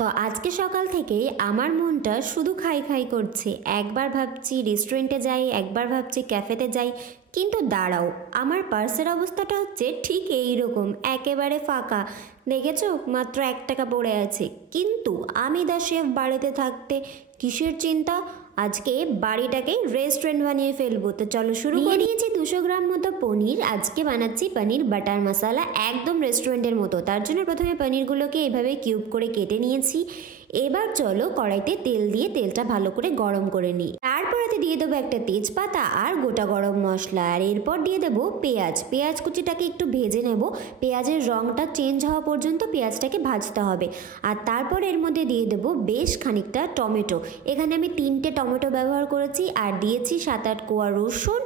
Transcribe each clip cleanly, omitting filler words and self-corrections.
তো আজকে সকাল থেকেই আমার মনটা শুধু খাই খাই করছে। একবার ভাবছি রেস্টুরেন্টে যাই, একবার ভাবছি ক্যাফেতে যাই, কিন্তু দাঁড়াও, আমার পার্সের অবস্থাটা হচ্ছে ঠিক এই রকম, একেবারে ফাঁকা। দেখেছো, মাত্র 1 টাকা পড়ে আছে। কিন্তু আমি দা শেফ বাড়িতে থাকতে কিসের চিন্তা, আজকে বাড়িটাকে রেস্টুরেন্ট বানিয়ে ফেলবো। তো চলো শুরু করে দিয়েছি। 200 গ্রাম মতো পনির। আজকে বানাচ্ছি পনির বাটার মশলা, একদম রেস্টুরেন্টের মতো। তার জন্য প্রথমে পনিরগুলোকে এভাবে কিউব করে কেটে নিয়েছি। এবার চলো কড়াইতে তেল দিয়ে তেলটা ভালো করে গরম করে নিই। তারপরে দিয়ে দেবো একটা তেজপাতা আর গোটা গরম মশলা, আর এরপর দিয়ে দেবো পেঁয়াজ কুচিটাকে একটু ভেজে নেব। পেঁয়াজের রঙটা চেঞ্জ হওয়া পর্যন্ত পেঁয়াজটাকে ভাজতে হবে। আর তারপর এর মধ্যে দিয়ে দেবো বেশ খানিকটা টমেটো। এখানে আমি 3টে টমেটো ব্যবহার করেছি, আর দিয়েছি 7-8 কোয়া রসুন,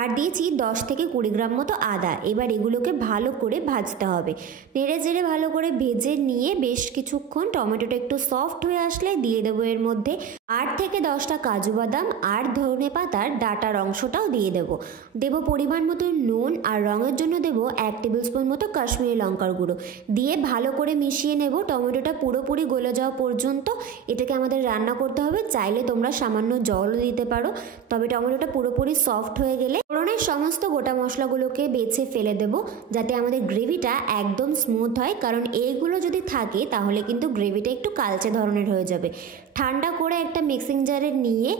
আর দিয়েছি 10 থেকে 20 গ্রাম মতো আদা। এবার এগুলোকে ভালো করে ভাজতে হবে। নেড়ে চেড়ে ভালো করে ভেজে নিয়ে বেশ কিছুক্ষণ টমেটোটা একটু সফট হয়ে আসলে দিয়ে দেবো এর মধ্যে 8 থেকে 10টা কাজু বাদাম আর ধনে পাতার ডাটার অংশটাও দিয়ে দেবো পরিমাণ মতো নুন, আর রঙের জন্য দেবো 1 টেবিল স্পুন মতো কাশ্মীরি লঙ্কার গুঁড়ো দিয়ে ভালো করে মিশিয়ে নেব। টমেটোটা পুরোপুরি গলে যাওয়া পর্যন্ত এটাকে আমাদের রান্না করতে হবে। চাইলে তোমরা সামান্য জলও দিতে পারো। তবে টমেটোটা পুরোপুরি সফট হয়ে গেলে ফোড়নের সমস্ত গোটা মশলাগুলোকে বেছে ফেলে দেবো, যাতে আমাদের গ্রেভিটা একদম স্মুথ হয়। কারণ এইগুলো যদি থাকে তাহলে কিন্তু গ্রেভিটা একটু কালচে ধরনের হয়ে যাবে। ঠান্ডা করে একটা মিক্সিং জারে নিয়ে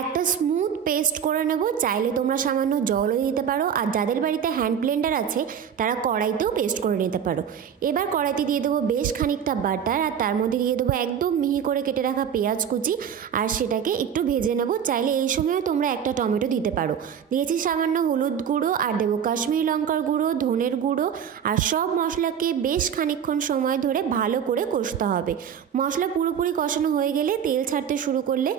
একটা স্মুথ পেস্ট করে নেব। চাইলে তোমরা সামান্য জলও দিতে পারো, আর যাদের বাড়িতে হ্যান্ড ব্লেন্ডার আছে তারা কড়াইতেও পেস্ট করে নিতে পারো। এবার কড়াইতে দিয়ে দেবো বেশ খানিকটা বাটার, আর তার মধ্যে দিয়ে দেবো একদম মিহি করে কেটে রাখা পেঁয়াজ কুচি, আর সেটাকে একটু ভেজে নেব। চাইলে এই সময়ও তোমরা একটা টমেটো দিতে পারো। দিয়েছি সামান্য হলুদ গুঁড়ো, আর দেবো কাশ্মীরি লঙ্কার গুঁড়ো, ধনের গুঁড়ো, আর সব মশলাকে বেশ খানিকক্ষণ সময় ধরে ভালো করে কষতে হবে। মশলা পুরোপুরি কষানো হয়ে গেলে তেল ছাড়তে শুরু করলে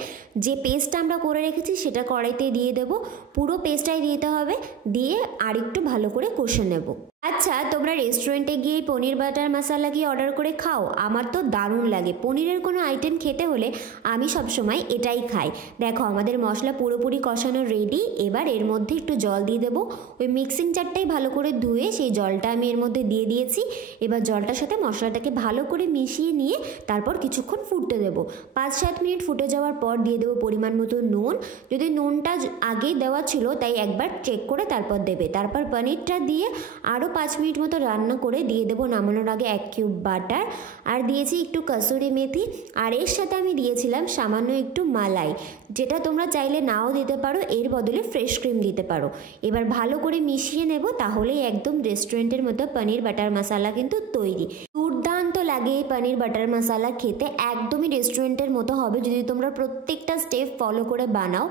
যে পেস্টটা আমরা করে রেখেছি সেটা কড়াইতে দিয়ে দেবো। পুরো পেস্টটাই দিতে হবে, দিয়ে আরেকটু ভালো করে কষে নেব। আচ্ছা, তোমরা রেস্টুরেন্টে গিয়ে পনির বাটার মশলা কি অর্ডার করে খাও? আমার তো দারুণ লাগে। পনিরের কোনো আইটেম খেতে হলে আমি সবসময় এটাই খাই। দেখো, আমাদের মশলা পুরোপুরি কষানো রেডি। এবার এর মধ্যে একটু জল দিয়ে দেবো। ওই মিক্সিং জারটাই ভালো করে ধুয়ে সেই জলটা আমি এর মধ্যে দিয়ে দিয়েছি। এবার জলটার সাথে মশলাটাকে ভালো করে মিশিয়ে নিয়ে তারপর কিছুক্ষণ ফুটতে দেবো। 5-7 মিনিট ফুটে যাওয়ার পর দিয়ে দেবো পরিমাণ মতো নুন। যদি নুনটা আগেই দেওয়া ছিল তাই একবার চেক করে তারপর দেবে। তারপর পনিরটা দিয়ে আরও 5 মিনিট মতো রান্না করে দিয়ে দেবো নামানোর আগে 1 কিউব বাটার, আর দিয়েছি একটু কসুরি মেথি, আর এর সাথে আমি দিয়েছিলাম সামান্য একটু মালাই, যেটা তোমরা চাইলে নাও দিতে পারো, এর বদলে ফ্রেশ ক্রিম দিতে পারো। এবার ভালো করে মিশিয়ে নেব, তাহলেই একদম রেস্টুরেন্টের মতো পনির বাটার মশলা কিন্তু তৈরি। দুর্দান্ত লাগে এই পনির বাটার মশলা খেতে, একদমই রেস্টুরেন্টের মতো হবে যদি তোমরা প্রত্যেকটা স্টেপ ফলো করে বানাও।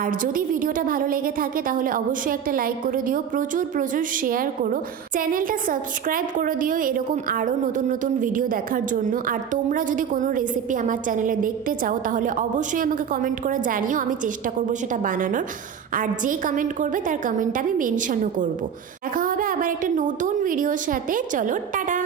আর যদি ভিডিওটা ভালো লেগে থাকে তাহলে অবশ্যই একটা লাইক করে দিও, প্রচুর প্রচুর শেয়ার করো, চ্যানেলটা সাবস্ক্রাইব করে দিও এরকম আরও নতুন নতুন ভিডিও দেখার জন্য। আর তোমরা যদি কোনো রেসিপি আমার চ্যানেলে দেখতে চাও তাহলে অবশ্যই আমাকে কমেন্ট করে জানিও, আমি চেষ্টা করব সেটা বানানোর। আর যে কমেন্ট করবে তার কমেন্টটা আমি মেনশনও করব। দেখা হবে আবার একটা নতুন ভিডিওর সাথে। চলো টাটা।